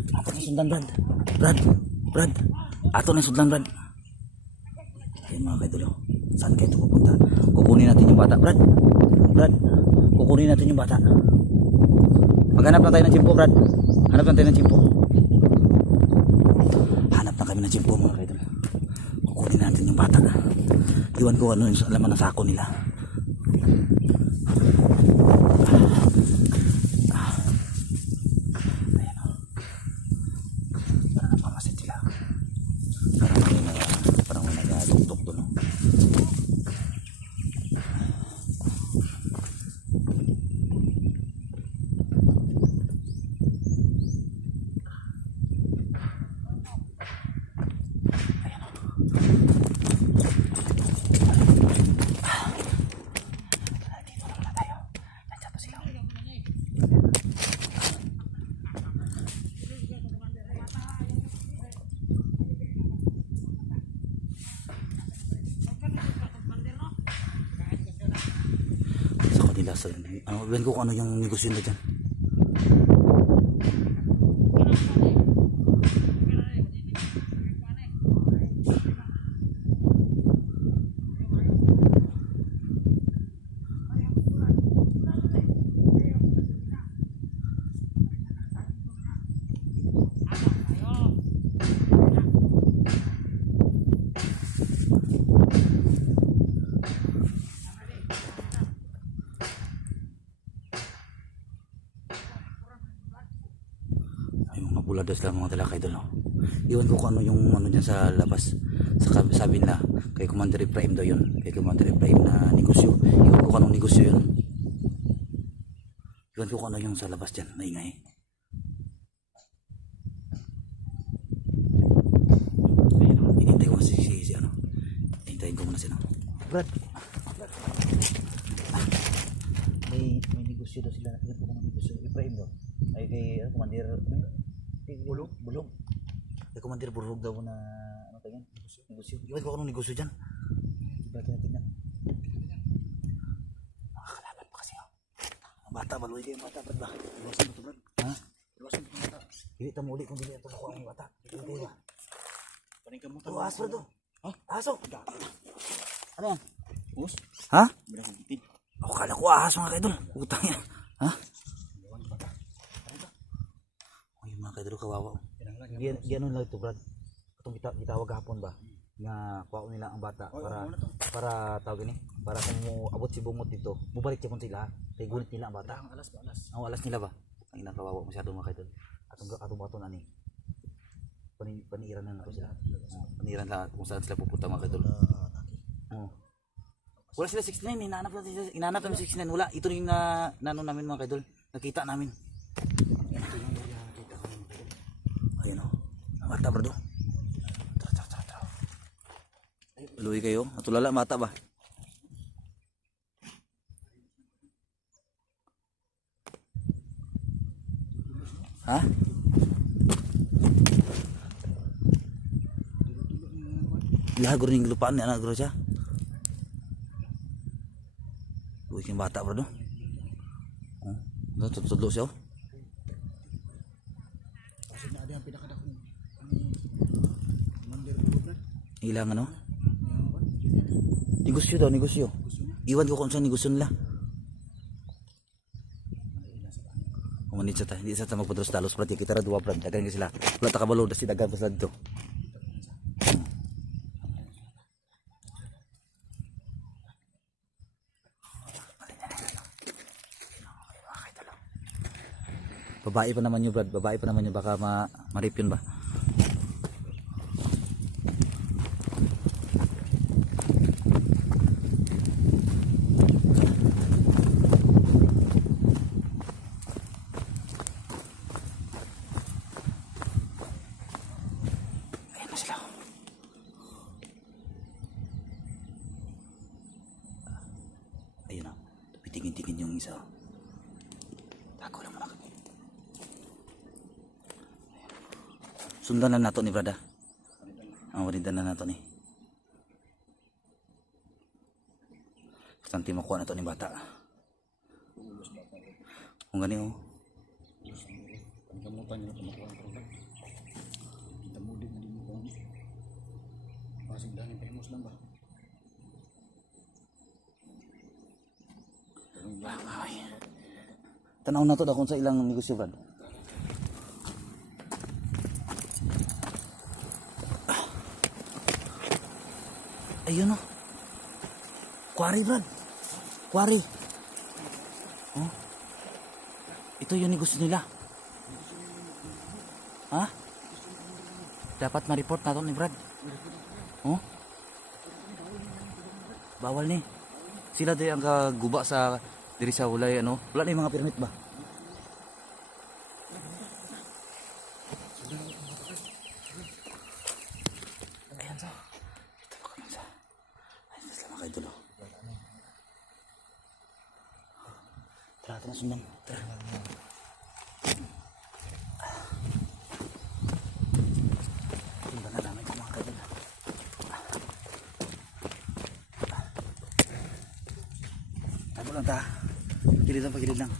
Ato na sundan, Brad. Brad. Ato na sundan, Brad. Ayun mga kaidol. Saan kayo ito pupunta? Kukunin natin yung bata, Brad. Kukunin natin yung bata. Maghanap lang tayo ng tsimpo, Brad. Hanap lang tayo ng tsimpo. Hanap na kami ng tsimpo, mga kaidol. Kukunin natin yung bata. Iwan ko ano yung laman ng sako nila. Ano, iwan ko kung ano yung negosyo nila dyan. Buladas lang mga talakay doon, no? Iwan ko kung ano yung ano dyan sa labas. Sabi nila kay Commander Ibrahim daw yun, kay Commander Ibrahim na negosyo. Iwan ko kung anong negosyo yun. Iwan ko kung ano yung sa labas dyan, maingay. Ayun, hinintay ko si ano. Hintayin ko muna sila. Brad. May negosyo daw sila. Iwan ko kung anong negosyo. Ibrahim daw ay kay Commander Bulog. Kay Commander Bulog daw na ano tayo yan? Negosyo. Iwan ko anong negosyo dyan. Ibatin natin yan. Makakalaban pa kasi, oh. Ang bata, maluwi kayo yung bata. Brad ba? Iwasan mo ito, Brad. Ha? Iwasan mo ito, bata. Hindi ito muli kung hindi ito nakuha ang bata. Hindi ba? Paning kamutan. Oh, aso ito. Ha? Aso. Ano yan? Us? Ha? Bilang kumpin. Ako kala ko aso nga kayo doon. Utang yan. Ha? Kaidol kawawa. Gano'n lang ito, Brad. Itong gitawag hapon ba nga kuha nila ang bata para tawag ni para kung abot si bungot dito bubalik siya sila kay gunit nila ang bata. Ang alas nila ba ang inang kawawa masyado mga kaidol. Atong bato na ni paniran na ako sila. Paniran lang kung saan sila pupunta mga kaidol. Wala sila 69, inaanap namin 69. Wala, ito yung nano namin mga kaidol, nakita namin. Ayan o, mata bro. Luwi kayo, atulala mata ba? Ha? Lahat ning lupaan ni anak bro siya. Luwi kayong bata bro. Tutudlo siya o. Ilang ano? Negosyo daw, negosyo. Iwan ko kung saan negosyo nila. Kumanit sa ta, hindi sa ta magpadros dalos prati kita ra duwa brad, dagan sila. Wala ta kabalo dasi dagan pa sa dito. Babae pa naman yun brad, babae pa naman yun, baka marip yun ba? Ayun na, pitingin-tingin yung isa. Tago lang muna kami. Sundan na nato ni brada. Ang waridan na nato ni. Bastante makuha na to ni bata. Kung gani oh. Kamutan nyo na makuha ang product. Kita mo din mo kung pasig dahil famous lang ba? Bakay. Tanaw na to da kung sa ilang negosyo, Brad. Ayun, oh. Quarry, Brad. Quarry. Oh. Ito yung negosyo nila. Ha? Dapat ma-report na to ni Brad. Oh? Bawal ni. Sila din ang kaguba sa diri sa ulay, ano? Wala na yung mga permit ba? Ayan sa. Ito pa kami sa. Ayan sa mga idol. Tara, tara, sundan. Tara. Sundan na namin ito mga idol. Tama lang ta. Pagilid lang, pagilid lang.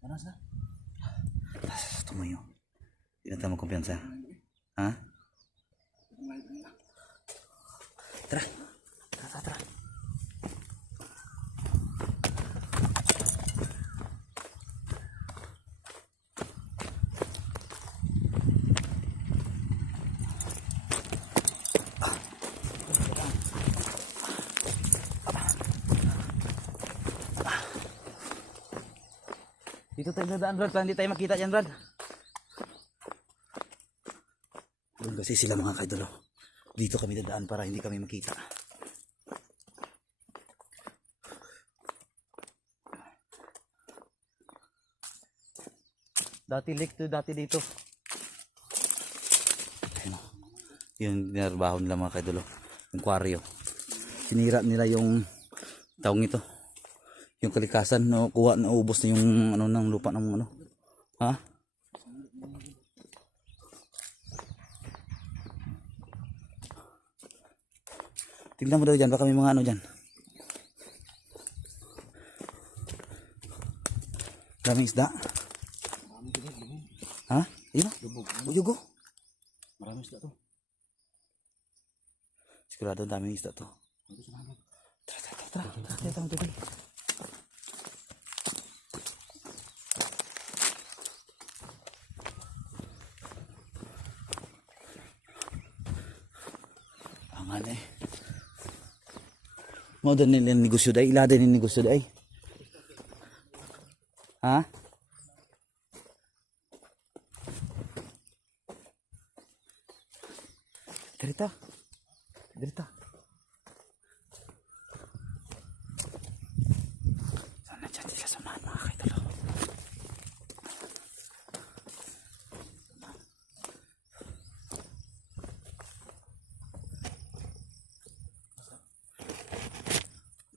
Tanas na. Tumayo. Hindi na tayo magkumpiyansa. Ha? Tara. Tara, tara, tara. Dito tayo dadaan, Brad, para hindi tayo makita dyan, Brad. Doon kasi sila mga kaidolo. Dito kami dadaan para hindi kami makita. Dati lake to, dati dito. Ayun, yung dinarbaho nila mga kaidolo. Yung kwaryo. Sinira nila yung taong ito. Yung kalikasan, no, kuha na ubos na yung ano ng lupa ng ano. Ha? Tingnan mo daw dyan, baka may mga ano dyan. Daming isda. Ha? Ayun o. Uyugo. Marami isda to. Sigurado daming isda to. Tara, tara, tara. Tara, tara, tara. Angan eh. Mau dan nila negosyo day, ilada ni negosyo day. Ha? Derita. Derita. Sana dyan sila samahan mga kaidolo.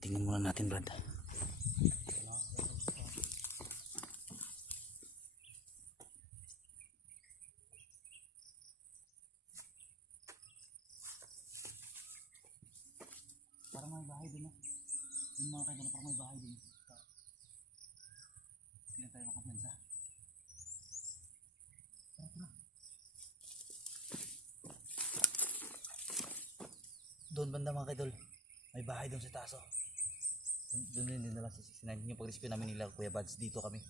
Tingnan muna natin, Brad. Parang may bahay din, no? Yung mga kaidolo, parang may bahay din. Sila tayo makapensa. Tara, tara. Doon banda mga kaidol. May bahay doon sa taas, oh. Doon din nila sinabi yung pag-rescue namin nila Kuya Bads. Dito kami.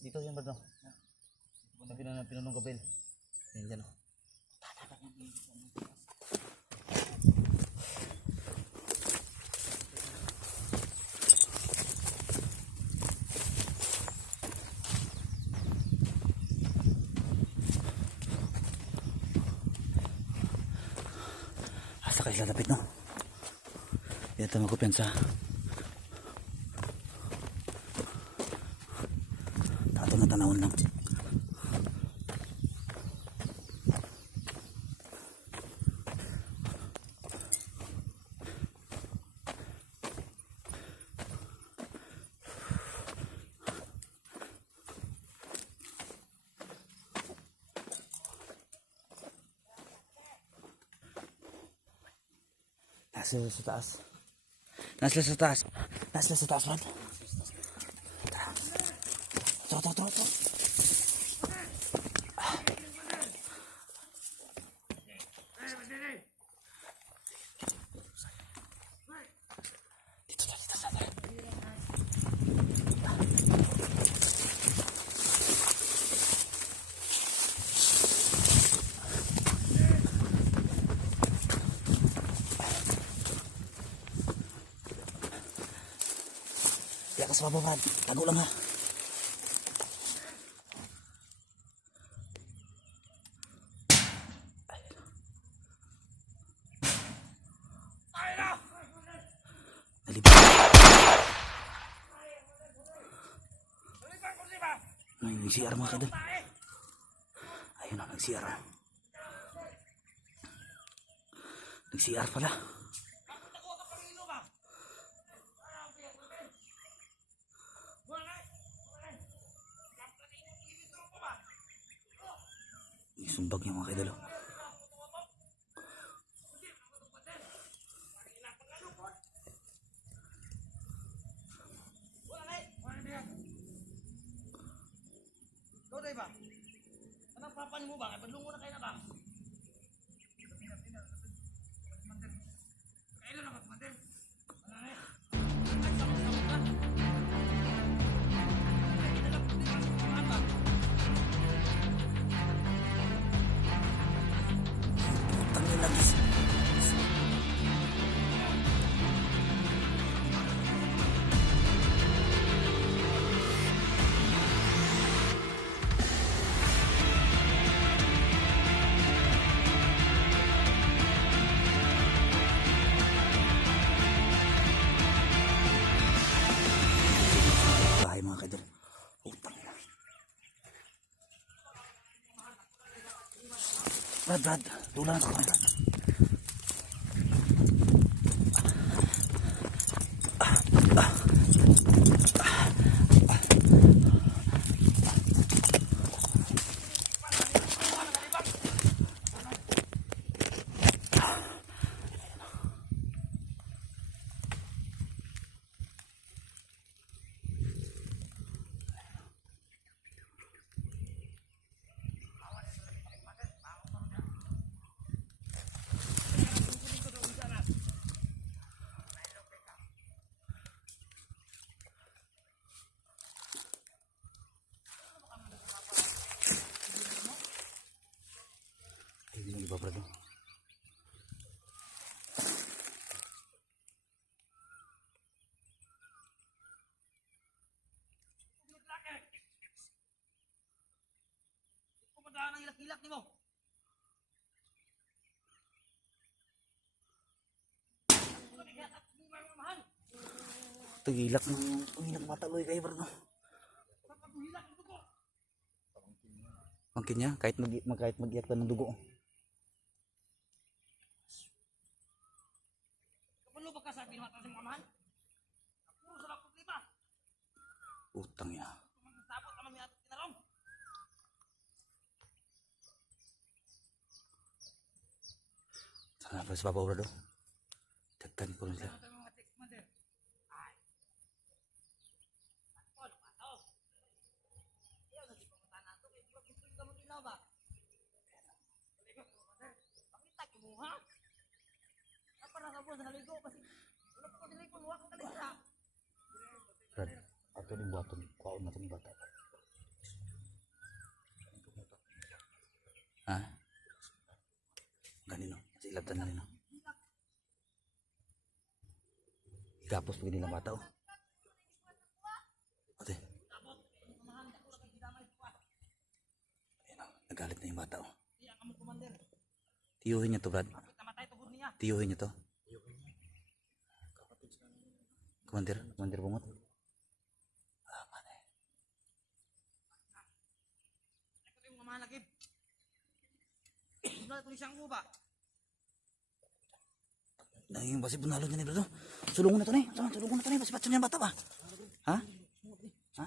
Dito yung Brad, no? Sabi na Pinanong Gabel. Yan dyan, oh. Asa kayo lalapit, no? Yan tayo magkupensa. Tato na tanawin lang. Nasa sa taas. Nasa sa taas. Nasa sa taas, Brad. Tara. Tara. Dito sa. Kaya ka sa baba, Brad. Tago lang ha. Nalibig. Ay, nag-CR mga kadol. Ayun na, nag-CR. Nag-CR pala. Sumbag niya mga kaidolo. Ikaw ba? Anong papanin mo ba? Ay, padlungo na kayo na ba? Kailan na ba, Commander? Tangin lagi. Bahay mga kaidol. Utang na. Brad. Dulan sa kamay. Ayun yung iba, Brad. Pumadaan ang hilak-hilak ni mo. Tagilak ng mataloy kayo, Brad. Mangkin niya, kahit mag-iyak ng dugo. Kapalo ba ka sa pinamatan sa mga mahal? Puro sa lakot lima. Utang niya. Tapos naman may atot kinarong. Sana pa sa baba, Brad. Tagtan ko rin sila. Brad, ato din buhaton. Kuhaon na itong bata. Ha? Ganino. Sa ilabtan na rin. Tapos pag nilang bata, oh. Ate. Ayan, oh. Nagalit na yung bata, oh. Tiyuhin niya to, Brad. Tiyuhin niya to. Komandir bungot. Naging basi bunalo niya ni Brad. Sulungan na to ni. Sulungan na to ni. Basi patso niya bata ba? Ha? Ha?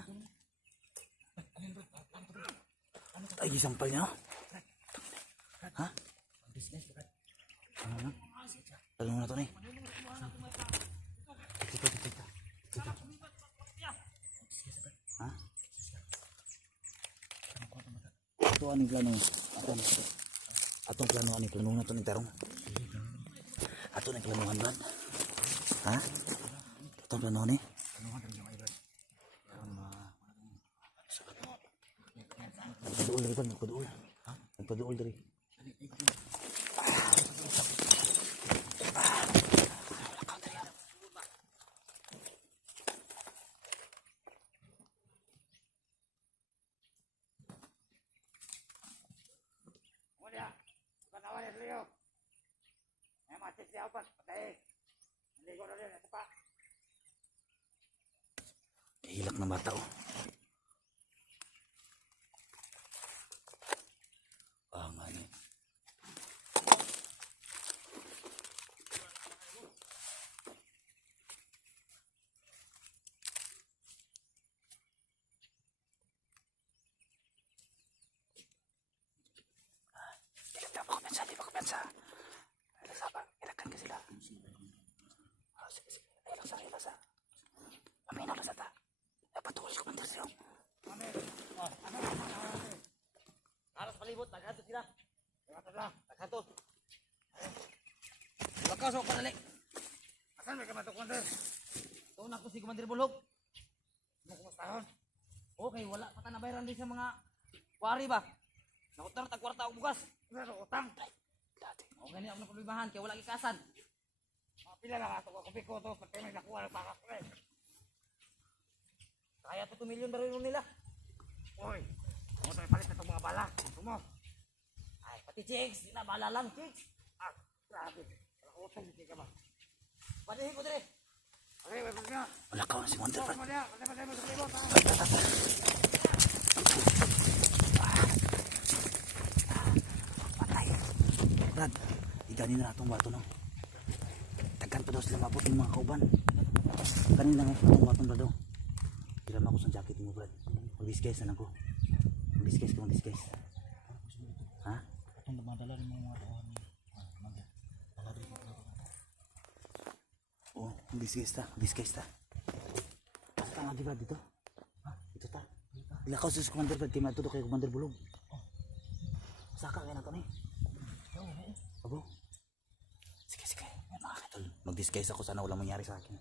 Ay, sampal niya. Ha? Sulungan na to ni. Ato ani plano. Atong plano ani plano na to ni tarong. Ato ni planuhan Brad. Ha? Atong plano ni. Nagpaduol diri Brad, nagpaduol. Ha? Nagpaduol diri. Hilak na mata oh. Nga ni. Di ba kapensa? Ilasa ba? Ilakan ka sila. Sige. Ilasa. Amin na sa ta. Dapat tuloy ko mandir siya. Aras palibot, naghato sila. Naghato. Lakas ako padali. Asan may kamato kumandir? Tuon ako si Kumandir Bulhog. Ano kumustahon? Okay, wala pa ka nabayaran din sa mga wari ba? Nakutang tagkwarta ako bukas. Ano utang? Dati. O ganyan ako na problemahan kaya wala kikasan. Pila lang ato ko kupiko to pati may nakuha ng baka ko eh. Kaya to 2 million darin nila. Oy, mo tayo palit na itong mga bala. Gusto mo? Ay, pati chicks, di na bala lang chicks. Ah, grabe. Utang di ka ba? Padihin ko dire. Okay, may pagka. Wala ka na si Wonder Brad. Patay. Brad, iganin na itong bato no. Tagan pa daw sila mabot ng mga kauban. Kanina nga itong bato Brad daw. Hiram ako sa jacket mo Brad. Mag-disguise na ako. Mag-disguise. Ha? Itong madala rin mga tao. Oh, disguise ta. Saka nga di ba dito? Ha? Dito ta. Ilakaw sa Commander Brad, di matulog kay Commander Bulog. Saka kaya na to ni. Abo. Sige. Yan mga katol. Mag-disguise ako sana walang mangyari sa akin.